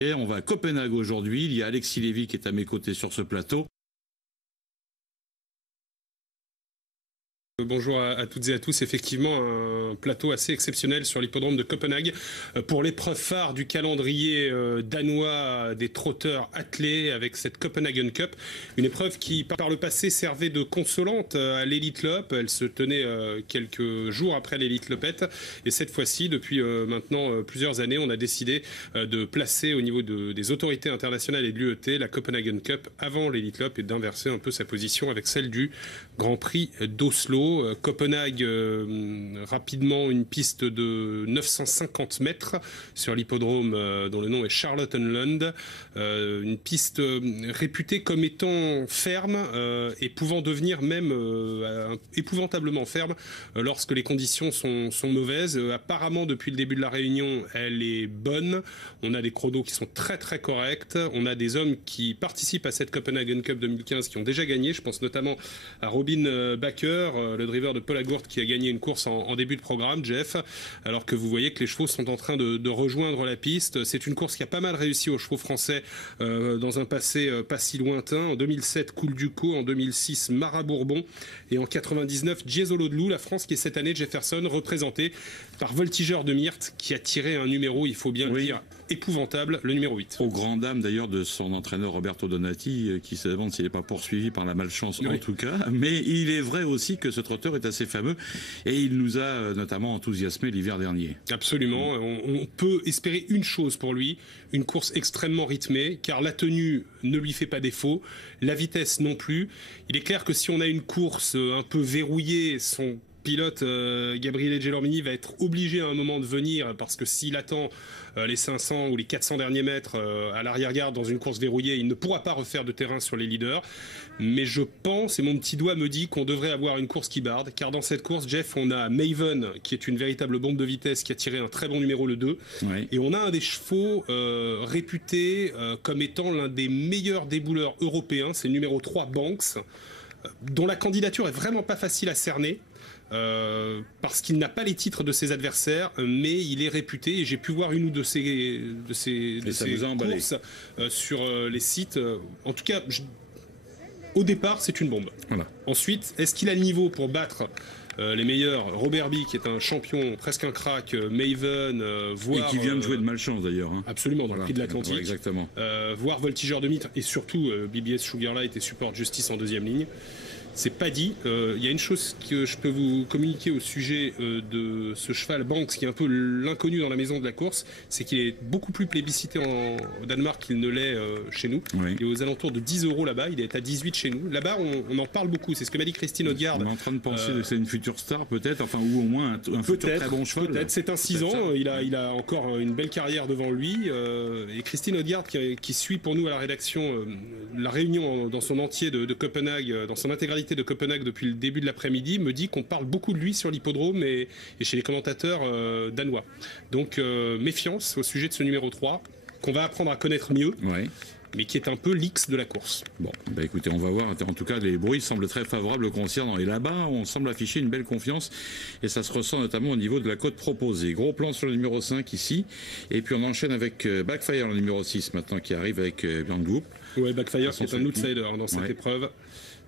Et on va à Copenhague aujourd'hui. Il y a Alexis Lévy qui est à mes côtés sur ce plateau. Bonjour à toutes et à tous. Effectivement, un plateau assez exceptionnel sur l'hippodrome de Copenhague pour l'épreuve phare du calendrier danois des trotteurs attelés avec cette Copenhagen Cup. Une épreuve qui, par le passé, servait de consolante à l'Elite Lopp. Elle se tenait quelques jours après l'Elite Loppette. Et cette fois-ci, depuis maintenant plusieurs années, on a décidé de placer au niveau des autorités internationales et de l'UET la Copenhagen Cup avant l'Elite Lopp et d'inverser un peu sa position avec celle du Grand Prix d'Oslo. Copenhague, rapidement une piste de 950 mètres sur l'hippodrome dont le nom est Charlottenlund. Une piste réputée comme étant ferme et pouvant devenir même épouvantablement ferme lorsque les conditions sont mauvaises. Apparemment, depuis le début de la réunion, elle est bonne. On a des chronos qui sont très très corrects. On a des hommes qui participent à cette Copenhagen Cup 2015 qui ont déjà gagné. Je pense notamment à Robin Bakker, le driver de Paul Agourt qui a gagné une course en début de programme, Jeff, alors que vous voyez que les chevaux sont en train de rejoindre la piste. C'est une course qui a pas mal réussi aux chevaux français dans un passé pas si lointain. En 2007, Cool Duco, en 2006, Mara Bourbon et en 99, Jesolo de Loup. La France qui est cette année, Jefferson, représentée par Voltigeur de Myrthe qui a tiré un numéro, il faut bien le dire, épouvantable, le numéro 8. Aux grandes dames d'ailleurs de son entraîneur Roberto Donati qui se demande s'il n'est pas poursuivi par la malchance en tout cas. Mais il est vrai aussi que ce trotteur est assez fameux et il nous a notamment enthousiasmé l'hiver dernier. Absolument, on peut espérer une chose pour lui, une course extrêmement rythmée car la tenue ne lui fait pas défaut, la vitesse non plus. Il est clair que si on a une course un peu verrouillée, son pilote Gabriele Gelormini va être obligé à un moment de venir parce que s'il attend les 500 ou les 400 derniers mètres à l'arrière-garde dans une course verrouillée, il ne pourra pas refaire de terrain sur les leaders. Mais je pense, et mon petit doigt me dit qu'on devrait avoir une course qui barde, car dans cette course, Jeff, on a Maven, qui est une véritable bombe de vitesse, qui a tiré un très bon numéro, le 2. Oui. Et on a un des chevaux réputé comme étant l'un des meilleurs débouleurs européens, c'est le numéro 3, Banks, dont la candidature est vraiment pas facile à cerner. Parce qu'il n'a pas les titres de ses adversaires, mais il est réputé, et j'ai pu voir une ou deux de ses courses sur les sites. En tout cas, au départ, c'est une bombe. Voilà. Ensuite, est-ce qu'il a le niveau pour battre les meilleurs? Robert B, qui est un champion, presque un crack, Maven, voire... Et qui vient de jouer de malchance d'ailleurs. Hein. Absolument, dans le prix de l'Atlantique. Ouais, exactement. Voire Voltigeur de Myrthe, et surtout BBS Sugarlight et Support Justice en deuxième ligne. C'est pas dit. Il y a une chose que je peux vous communiquer au sujet de ce cheval Banks, qui est un peu l'inconnu dans la maison de la course, c'est qu'il est beaucoup plus plébiscité au Danemark qu'il ne l'est chez nous. Oui. Il est aux alentours de 10 € là-bas, il est à 18 chez nous. Là-bas, on en parle beaucoup, c'est ce que m'a dit Christine Odegaard. On est en train de penser que c'est une future star peut-être, enfin, ou au moins un futur très bon cheval. Peut-être, c'est un 6 ans, il a encore une belle carrière devant lui. Et Christine Odegaard, qui suit pour nous à la rédaction la réunion dans son entier de Copenhague, dans son intégralité de Copenhague depuis le début de l'après-midi, me dit qu'on parle beaucoup de lui sur l'hippodrome et chez les commentateurs danois. Donc méfiance au sujet de ce numéro 3, qu'on va apprendre à connaître mieux. Ouais. Mais qui est un peu l'X de la course. Bon, bah écoutez, on va voir. En tout cas, les bruits semblent très favorables le concernant. Et là-bas, on semble afficher une belle confiance. Et ça se ressent notamment au niveau de la cote proposée. Gros plan sur le numéro 5 ici. Et puis on enchaîne avec Backfire, le numéro 6 maintenant, qui arrive avec Blanc Group. Ouais, Backfire qui est un outsider dans cette épreuve.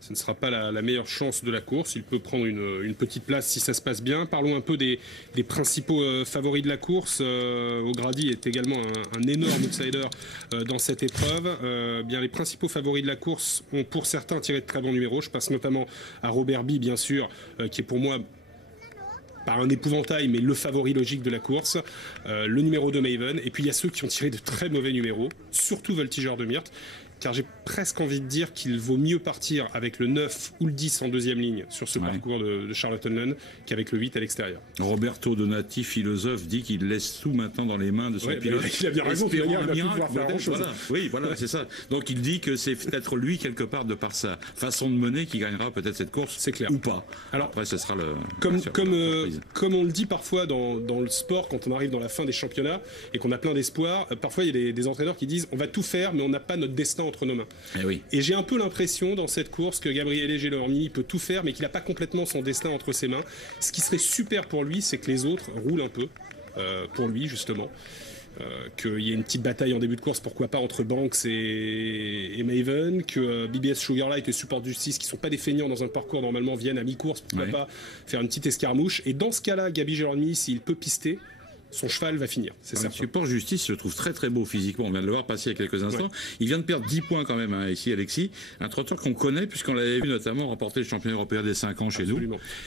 Ce ne sera pas la meilleure chance de la course. Il peut prendre une petite place si ça se passe bien. Parlons un peu des principaux favoris de la course. O'Grady est également un énorme outsider dans cette épreuve. Bien, les principaux favoris de la course ont pour certains tiré de très bons numéros. Je passe notamment à Robert B, bien sûr, qui est pour moi pas un épouvantail, mais le favori logique de la course, le numéro 2 Maven. Et puis il y a ceux qui ont tiré de très mauvais numéros, surtout Voltigeur de Myrthe, car j'ai presque envie de dire qu'il vaut mieux partir avec le 9 ou le 10 en deuxième ligne sur ce parcours de Charlottenlund qu'avec le 8 à l'extérieur. Roberto Donati, philosophe, dit qu'il laisse tout maintenant dans les mains de son pilote. Il a bien raison, il va pouvoir faire voilà. Oui, voilà, c'est ça. Donc il dit que c'est peut-être lui, quelque part, de par sa façon de mener, qui gagnera peut-être cette course. C'est clair. Ou pas. Alors, après, ce sera le... Comme on le dit parfois dans le sport, quand on arrive dans la fin des championnats et qu'on a plein d'espoir, parfois il y a des entraîneurs qui disent on va tout faire, mais on n'a pas notre destin entre nos mains. Et j'ai un peu l'impression dans cette course que Gabriele Gelormini peut tout faire, mais qu'il n'a pas complètement son destin entre ses mains. Ce qui serait super pour lui, c'est que les autres roulent un peu pour lui, justement. qu'il y ait une petite bataille en début de course, pourquoi pas, entre Banks et Maven, que BBS Sugarlight et Support Justice, qui ne sont pas des feignants dans un parcours, normalement viennent à mi-course, pourquoi pas faire une petite escarmouche. Et dans ce cas-là, Gabi Gelormini, s'il peut pister, son cheval va finir, c'est certain. Support Justice, je le trouve très très beau physiquement. On vient de le voir passer il y a quelques instants. Il vient de perdre 10 points quand même, ici, Alexis. Un trotteur qu'on connaît, puisqu'on l'avait vu notamment remporter le championnat européen des 5 ans chez nous.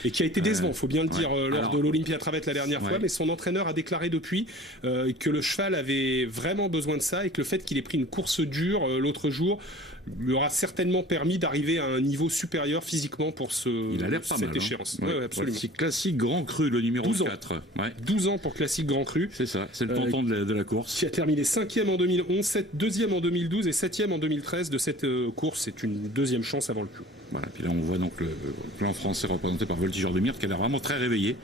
Et qui a été décevant, il faut bien le dire, lors de l'Olympia Travette la dernière fois. Mais son entraîneur a déclaré depuis que le cheval avait vraiment besoin de ça et que le fait qu'il ait pris une course dure l'autre jour lui aura certainement permis d'arriver à un niveau supérieur physiquement pour cette échéance. Absolument. Classique Grand Cru, le numéro 12 4. 12 ans pour Classique Grand Cru. C'est ça, c'est le tonton de la course. Qui a terminé 5e en 2011, 2e en 2012 et 7e en 2013 de cette course. C'est une deuxième chance avant le clou. Voilà, puis là on voit donc le clan français représenté par Voltigeur de Myrte qui a l'air vraiment très réveillé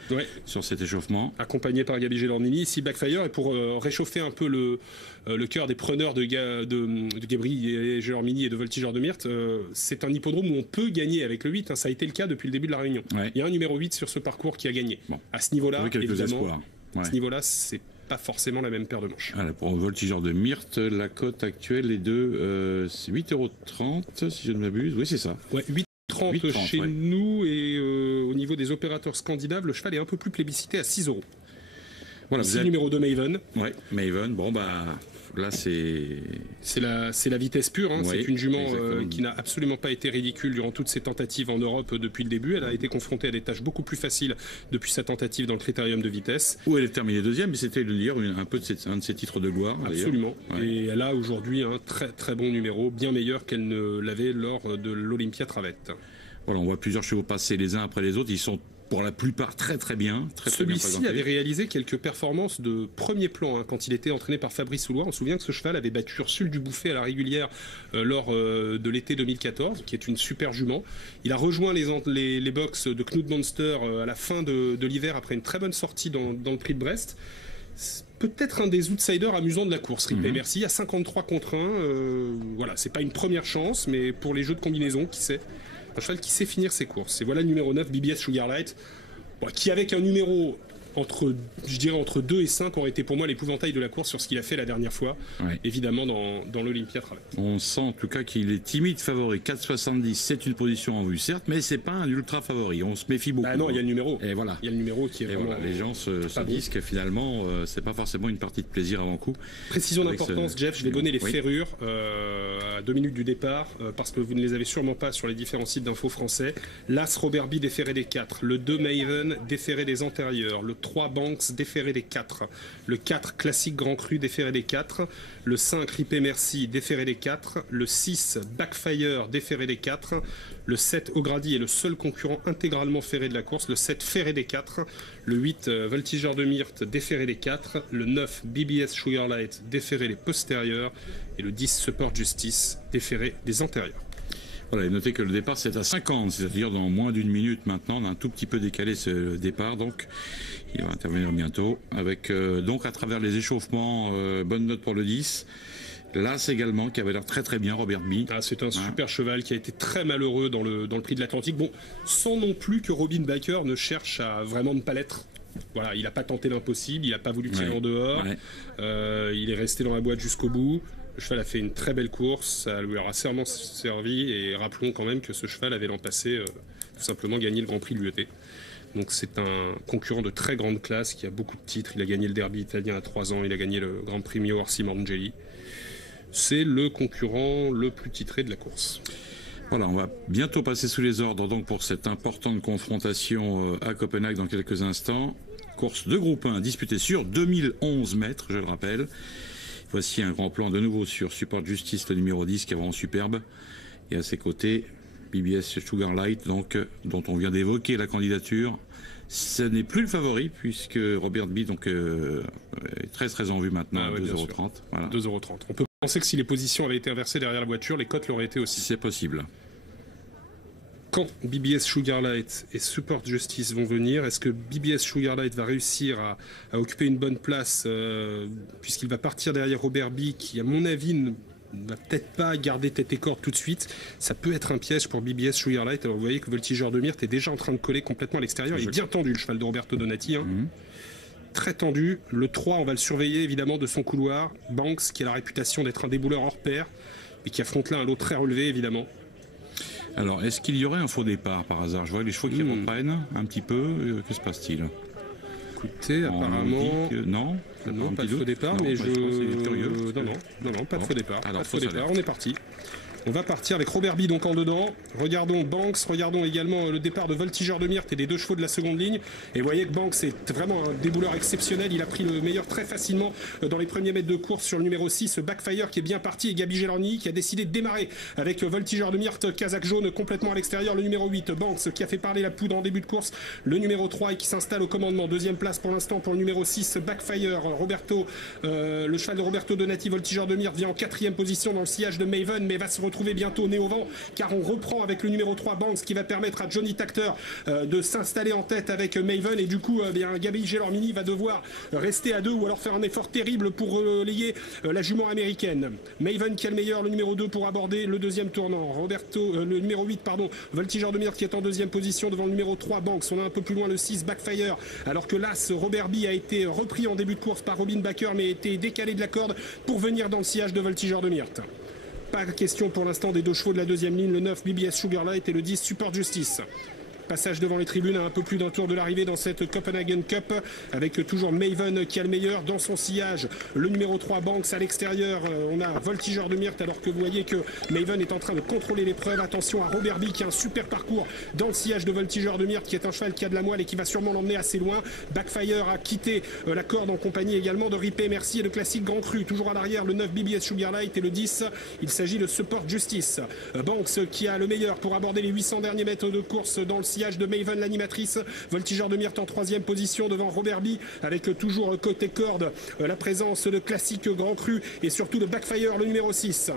sur cet échauffement. Accompagné par Gabi Gelormini, ici Backfire, et pour réchauffer un peu le cœur des preneurs de Gabi Gelormini et de Voltigeur de Myrte, c'est un hippodrome où on peut gagner avec le 8, ça a été le cas depuis le début de la réunion. Il y a un numéro 8 sur ce parcours qui a gagné. Bon. À ce niveau-là, évidemment, à ce niveau-là, c'est pas forcément la même paire de manches. Voilà, pour Voltigeur de Myrte, la cote actuelle est de 8,30 €, si je ne m'abuse. Oui, c'est ça. 8,30 chez nous, et au niveau des opérateurs scandinaves, le cheval est un peu plus plébiscité à 6 €. Voilà, c'est le numéro 2 Maven. Ouais, Maven, bon bah là c'est la vitesse pure, c'est une jument qui n'a absolument pas été ridicule durant toutes ses tentatives en Europe depuis le début. Elle a été confrontée à des tâches beaucoup plus faciles depuis sa tentative dans le critérium de vitesse. Où elle est terminée deuxième, mais c'était un peu un de ses titres de gloire. Absolument. Et elle a aujourd'hui un très très bon numéro, bien meilleur qu'elle ne l'avait lors de l'Olympia Travette. Voilà, on voit plusieurs chevaux passer les uns après les autres. Ils sont pour la plupart très très bien. Celui-ci avait réalisé quelques performances de premier plan quand il était entraîné par Fabrice Souloir. On se souvient que ce cheval avait battu Ursule Dubouffet à la régulière lors de l'été 2014, qui est une super jument. Il a rejoint les box de Knut Monster à la fin de l'hiver après une très bonne sortie dans le prix de Brest. Peut-être un des outsiders amusants de la course, Ripé Merci, à 53 contre 1. Voilà, c'est pas une première chance, mais pour les jeux de combinaison, qui sait, un cheval qui sait finir ses courses. Et voilà le numéro 9, BBS Sugarlight, qui avec un numéro entre 2 et 5 aurait été pour moi l'épouvantail de la course sur ce qu'il a fait la dernière fois, évidemment dans l'Olympia Travette. On sent en tout cas qu'il est timide favori. 4,70, c'est une position en vue, certes, mais c'est pas un ultra favori. On se méfie beaucoup. Non, il y a le numéro. Et voilà. Il y a le numéro qui est vraiment. Voilà, les gens se disent que finalement, c'est pas forcément une partie de plaisir avant coup. Précision d'importance, Jeff, je vais donner les ferrures à 2 minutes du départ, parce que vous ne les avez sûrement pas sur les différents sites d'infos français. L'As Robert B déféré des 4, le 2 Maven déféré des antérieurs, le 3 Banks déféré des 4, le 4 Classique Grand Cru déféré des 4, le 5 Ripé Merci déféré des 4, le 6 Backfire déféré des 4, le 7 O'Grady est le seul concurrent intégralement ferré de la course, le 7 ferré des 4, le 8 Voltigeur de Myrte déféré des 4, le 9 BBS Sugarlight déféré des postérieurs et le 10 Support Justice déféré des antérieurs. Voilà, et notez que le départ c'est à 50, c'est-à-dire dans moins d'une minute maintenant. On a un tout petit peu décalé ce départ, donc il va intervenir bientôt. Avec donc à travers les échauffements, bonne note pour le 10. L'As également, qui avait l'air très très bien, Robert B. C'est un super cheval qui a été très malheureux dans le prix de l'Atlantique. Bon, sans non plus que Robin Baker ne cherche à vraiment ne pas l'être. Voilà, il n'a pas tenté l'impossible, il n'a pas voulu tirer en dehors. Il est resté dans la boîte jusqu'au bout. Le cheval a fait une très belle course, ça lui aura sûrement servi, et rappelons quand même que ce cheval avait l'an passé tout simplement gagné le Grand Prix de l'UET. Donc c'est un concurrent de très grande classe qui a beaucoup de titres. Il a gagné le derby italien à 3 ans, il a gagné le Grand Prix Mio Orsi Morangeli. C'est le concurrent le plus titré de la course. Voilà, on va bientôt passer sous les ordres donc pour cette importante confrontation à Copenhague dans quelques instants. Course de groupe 1 disputée sur 2011 mètres, je le rappelle. Voici un grand plan de nouveau sur Support Justice, le numéro 10, qui est vraiment superbe. Et à ses côtés, BBS Sugarlight, donc, dont on vient d'évoquer la candidature. Ce n'est plus le favori, puisque Robert B donc, est très très en vue maintenant, à 2,30 €. Voilà. 2,30 €. On peut penser que si les positions avaient été inversées derrière la voiture, les cotes l'auraient été aussi. C'est possible. Quand BBS Sugarlight et Support Justice vont venir, est-ce que BBS Sugarlight va réussir à occuper une bonne place puisqu'il va partir derrière Robert B, qui à mon avis ne va peut-être pas garder tête et corde tout de suite. Ça peut être un piège pour BBS Sugarlight. Alors vous voyez que Voltigeur de Myrte est déjà en train de coller complètement à l'extérieur. Il est bien tendu, le cheval de Roberto Donati. très tendu. Le 3, on va le surveiller évidemment de son couloir. Banks, qui a la réputation d'être un débouleur hors pair et qui affronte là un lot très relevé évidemment. Alors, est-ce qu'il y aurait un faux départ par hasard? Je vois les chevaux qui reprennent un petit peu. Que se passe-t-il? Écoutez, apparemment... Non, pas de faux départ, non, mais je pense que c'est curieux. Non, pas de faux départ. Alors, pas de faux départ, on est parti. On va partir avec Robert B donc en dedans. Regardons Banks, regardons également le départ de Voltigeur de Myrte et des 2 chevaux de la seconde ligne. Et vous voyez que Banks est vraiment un débouleur exceptionnel. Il a pris le meilleur très facilement dans les premiers mètres de course sur le numéro 6, Backfire, qui est bien parti, et Gabi Gelorni qui a décidé de démarrer avec Voltigeur de Myrte, Kazakh jaune complètement à l'extérieur. Le numéro 8, Banks, qui a fait parler la poudre en début de course. Le numéro 3 et qui s'installe au commandement. Deuxième place pour l'instant pour le numéro 6, Backfire. Roberto, le cheval de Roberto Donati, Voltigeur de Myrte, vient en 4e position dans le sillage de Maven, mais va se retrouver bientôt né au vent, car on reprend avec le numéro 3 Banks, qui va permettre à Johnny Tacter de s'installer en tête avec Maven, et du coup Gabi Gelormini va devoir rester à 2 ou alors faire un effort terrible pour relayer la jument américaine. Maven qui est le meilleur, le numéro 2 pour aborder le deuxième tournant. Le numéro 8 Voltigeur de Myrte qui est en 2e position devant le numéro 3 Banks. On a un peu plus loin le 6 Backfire, alors que l'As Robert B a été repris en début de course par Robin Baker, mais a été décalé de la corde pour venir dans le sillage de Voltigeur de Myrte. Pas question pour l'instant des 2 chevaux de la deuxième ligne, le 9 BBS Sugarlight et le 10 Super Justice. Passage devant les tribunes à un peu plus d'un tour de l'arrivée dans cette Copenhagen Cup, avec toujours Maven qui a le meilleur dans son sillage. Le numéro 3 Banks à l'extérieur. On a Voltigeur de Myrte, alors que vous voyez que Maven est en train de contrôler l'épreuve. Attention à Robert B qui a un super parcours dans le sillage de Voltigeur de Myrte, qui est un cheval qui a de la moelle et qui va sûrement l'emmener assez loin. Backfire a quitté la corde en compagnie également de Ripé Merci et le classique Grand Cru. Toujours à l'arrière le 9 BBS Sugarlight et le 10, il s'agit de Support Justice. Banks qui a le meilleur pour aborder les 800 derniers mètres de course dans le sillage de Maven, l'animatrice. Voltigeur de Myrte en 3e position devant Robert B, avec toujours côté corde la présence de classique Grand Cru et surtout de Backfire, le numéro 6.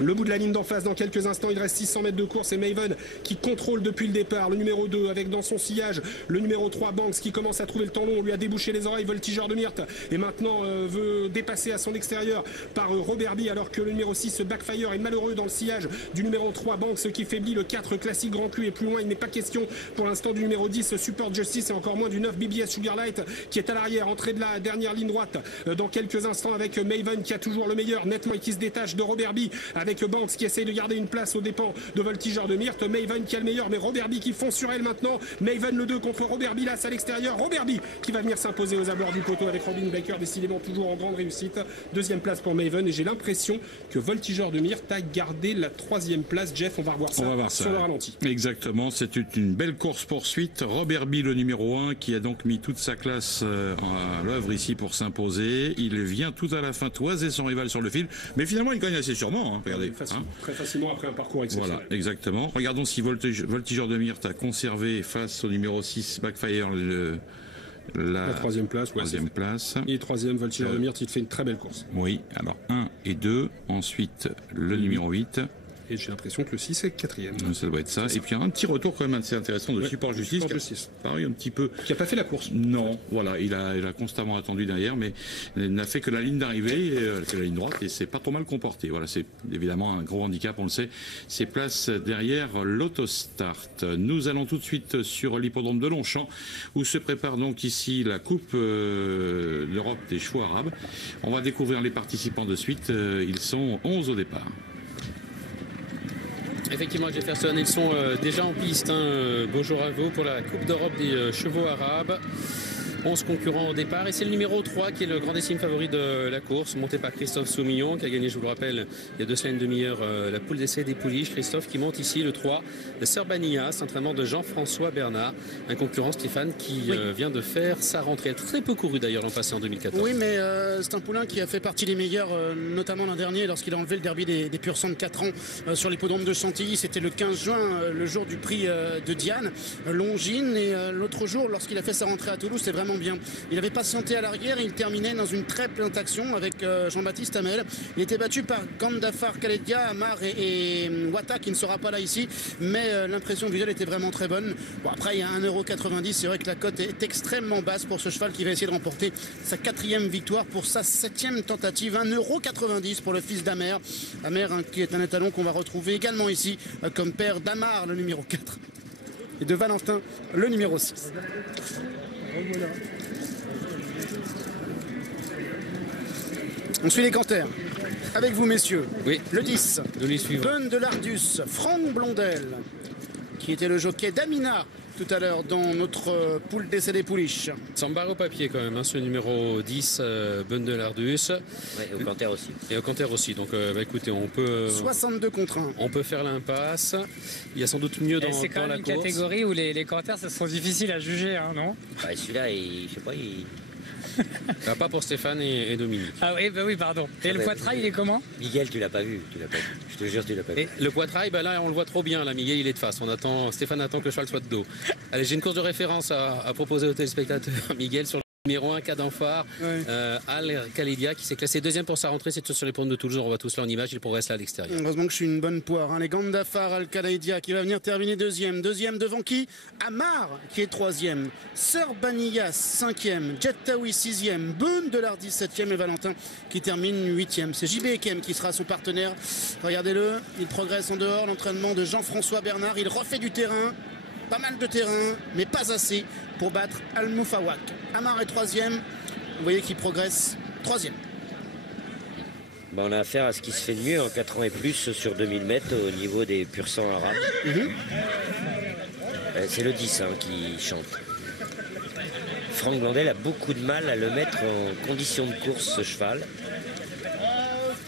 Le bout de la ligne d'en face dans quelques instants, il reste 600 mètres de course et Maven qui contrôle depuis le départ. Le numéro 2 avec dans son sillage le numéro 3 Banks qui commence à trouver le temps long, on lui a débouché les oreilles. Voltigeur de Myrte et maintenant veut dépasser à son extérieur par Robert B, alors que le numéro 6 Backfire est malheureux dans le sillage du numéro 3 Banks qui faiblit. Le 4 classique Grand Cru et plus loin il n'est pas question pour l'instant du numéro 10 Super Justice et encore moins du 9 BBS Sugarlight qui est à l'arrière, entrée de la dernière ligne droite dans quelques instants avec Maven qui a toujours le meilleur nettement et qui se détache de Robert B, avec Banks qui essaye de garder une place aux dépens de Voltigeur de Myrte. Maven qui a le meilleur, mais Robert B qui fonce sur elle maintenant. Maven le 2 contre Robert B là à l'extérieur. Robert B qui va venir s'imposer aux abords du poteau avec Robin Baker, décidément toujours en grande réussite. 2e place pour Maven et j'ai l'impression que Voltigeur de Myrte a gardé la 3e place. Jeff, on va revoir ça sur le ralenti. Exactement, c'est une belle course-poursuite. Robert B, le numéro 1, qui a donc mis toute sa classe à l'œuvre ici pour s'imposer. Il vient tout à la fin toiser son rival sur le fil, mais finalement il gagne assez sûrement. Regardez. Très facilement après un parcours exceptionnel. Voilà, exactement. Regardons si Voltigeur de Myrte a conservé face au numéro 6 Backfire la 3e place. Troisième place. Et 3e, Voltigeur de Myrte, il fait une très belle course. Oui, alors 1 et 2. Ensuite, le numéro 8. Et j'ai l'impression que le 6 est 4e. Ça doit être ça. Et puis un petit retour quand même assez intéressant de Support Justice. Pareil, un petit peu. Qui n'a pas fait la course. Non, voilà, il a constamment attendu derrière, mais il n'a fait que la ligne d'arrivée, la ligne droite, et c'est pas trop mal comporté. Voilà, c'est évidemment un gros handicap, on le sait. Ses places derrière l'autostart. Nous allons tout de suite sur l'hippodrome de Longchamp, où se prépare donc ici la Coupe d'Europe des chevaux arabes. On va découvrir les participants de suite. Ils sont 11 au départ. Effectivement, Jefferson, ils sont déjà en piste. Bonjour à vous pour la Coupe d'Europe des chevaux arabes. 11 concurrents au départ et c'est le numéro 3 qui est le grandissime favori de la course, monté par Christophe Soumillon qui a gagné, je vous le rappelle, il y a 2 semaines demi-heure la poule d'essai des pouliches. Christophe qui monte ici le 3, le Serbania, c'est entraînement de Jean-François Bernard, un concurrent, Stéphane, qui vient de faire sa rentrée. Très peu couru d'ailleurs l'an passé en 2014. Oui, mais c'est un poulain qui a fait partie des meilleurs, notamment l'an dernier lorsqu'il a enlevé le derby des pur sang de 4 ans sur l'hippodrome de Chantilly. C'était le 15 juin, le jour du prix de Diane, Longines, et l'autre jour lorsqu'il a fait sa rentrée à Toulouse, c'était vraiment bien. Il avait patienté à l'arrière et il terminait dans une très pleine action avec Jean-Baptiste Hamel. Il était battu par Gandafar Kaledia, Amar et Wata qui ne sera pas là ici, mais l'impression visuelle était vraiment très bonne. Bon, après il y a 1,90 €, c'est vrai que la cote est extrêmement basse pour ce cheval qui va essayer de remporter sa 4e victoire pour sa 7e tentative. 1,90 € pour le fils d'Amer. Amer qui est un étalon qu'on va retrouver également ici comme père d'Amar, le numéro 4, et de Valentin, le numéro 6. On suit les canters. Avec vous, messieurs. Oui. Le 10. Nous les suivons. Bun de l'Ardus, Franck Blondel, qui était le jockey d'Amina tout à l'heure dans notre poule d'essai des pouliches. Ça me barre au papier quand même, hein, ce numéro 10, Bun de l'Ardus. Ouais, et au canter aussi. Et au canter aussi. Donc écoutez, on peut... 62 contre 1. On peut faire l'impasse. Il y a sans doute mieux dans, c'est quand dans même la une course. catégorie où les canters, ça sont difficiles à juger, hein, non? Bah, celui-là, je sais pas, Ah, pas pour Stéphane et Dominique. Ah oui, bah oui, pardon. Et le poitrail, il est comment? Miguel, tu l'as pas vu. Je te jure, tu l'as pas vu. Et le poitrail, bah là, on le voit trop bien. Là, Miguel, il est de face. Stéphane attend que le cheval soit de dos. Allez, j'ai une course de référence à proposer aux téléspectateurs. Miguel, sur le numéro 1, Cadan Phare, Al Khalidia, qui s'est classé deuxième pour sa rentrée. C'est sur les ponts de Toulouse. On voit tout cela en image. Il progresse là à l'extérieur. Heureusement que je suis une bonne poire. Hein. Les Gandafar, Al Khalidia qui va venir terminer deuxième. Deuxième devant qui? Amar qui est troisième. Sir Baniyas cinquième. Jettaoui sixième. Bun de l'Ardis septième. Et Valentin qui termine huitième. C'est JB Ekem qui sera son partenaire. Regardez-le. Il progresse en dehors. L'entraînement de Jean-François Bernard. Il refait du terrain. Pas mal de terrain, mais pas assez pour battre Al-Moufawak. Amar est troisième. Vous voyez qu'il progresse troisième. Bah, on a affaire à ce qui se fait de mieux en 4 ans et plus sur 2000 mètres au niveau des pur sang arabes. C'est le 10 qui chante. Franck Blondel a beaucoup de mal à le mettre en condition de course, ce cheval.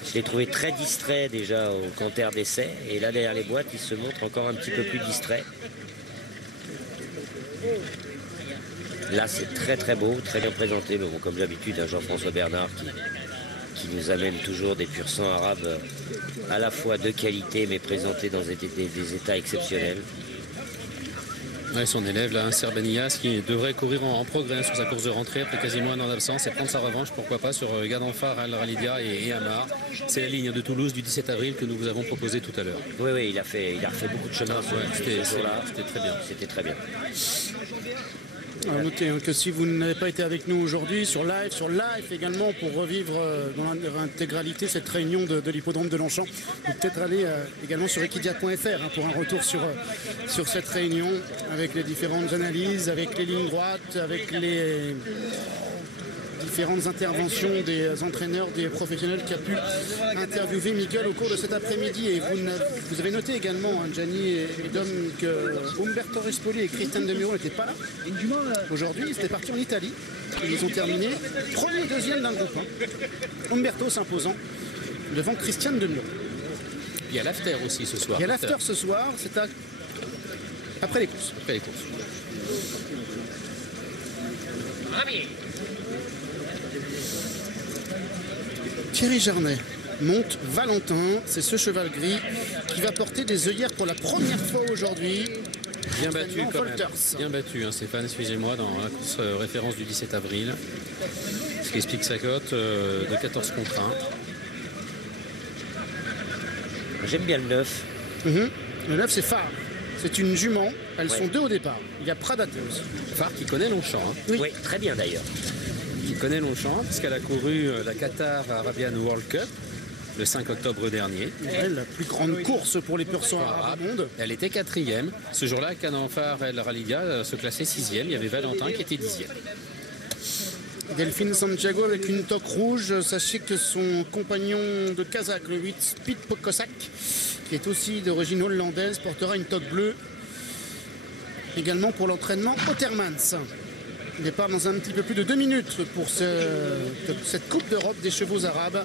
Je l'ai trouvé très distrait déjà au canter d'essai. Et là, derrière les boîtes, il se montre encore un petit peu plus distrait. Là, c'est très très beau, très bien présenté. Mais bon, comme d'habitude, Jean-François Bernard qui nous amène toujours des pur sang arabes à la fois de qualité, mais présentés dans des états exceptionnels. Ouais, son élève, là, Sir Baniyas, qui devrait courir en progrès sur sa course de rentrée après quasiment un an d'absence et prendre sa revanche, pourquoi pas, sur Gadan Phare, Al Khalidia et Amar. C'est la ligne de Toulouse du 17 avril que nous vous avons proposé tout à l'heure. Oui, il a refait beaucoup de chemin ce jour-là. C'était très bien. C'était très bien. Alors notez que si vous n'avez pas été avec nous aujourd'hui sur live également pour revivre dans l'intégralité cette réunion de l'hippodrome de Longchamp, vous pouvez peut-être aller également sur equidia.fr pour un retour sur cette réunion avec les différentes analyses, avec les lignes droites, avec les différentes interventions des entraîneurs, des professionnels qui a pu interviewer Miguel au cours de cet après-midi. Et vous avez noté également, Gianni et Dom, que Umberto Rispoli et Christian Demuro n'étaient pas là aujourd'hui. Ils étaient partis en Italie et ils ont terminé premier et deuxième d'un groupe. Umberto s'imposant devant Christian Demuro. Il y a l'after aussi ce soir. Il y a l'after ce soir, c'est après les courses. Après les courses. Thierry Jarnet monte Valentin, c'est ce cheval gris qui va porter des œillères pour la première fois aujourd'hui. Bien battu quand même. Volters. Bien battu, hein, Stéphane, excusez-moi, dans la course référence du 17 avril. Ce qui explique sa cote de 14 contre 1. J'aime bien le 9. Le 9 c'est Phare. C'est une jument, elles sont deux au départ. Il y a Pradateus. Phare qui connaît Longchamp. Hein. Oui, très bien d'ailleurs. Qui connaît Longchamp, puisqu'elle a couru la Qatar Arabian World Cup le 5 octobre dernier. La plus grande course pour les pur sang arabes du monde. Elle était quatrième. Ce jour-là, Cadan Phare El Khalidia se classait sixième. Il y avait Valentin qui était dixième. Delphine Santiago avec une toque rouge. Sachez que son compagnon de Kazakh, le 8 Speed Pokosak, qui est aussi d'origine hollandaise, portera une toque bleue également pour l'entraînement Ottermans. Départ dans un petit peu plus de 2 minutes pour cette Coupe d'Europe des chevaux arabes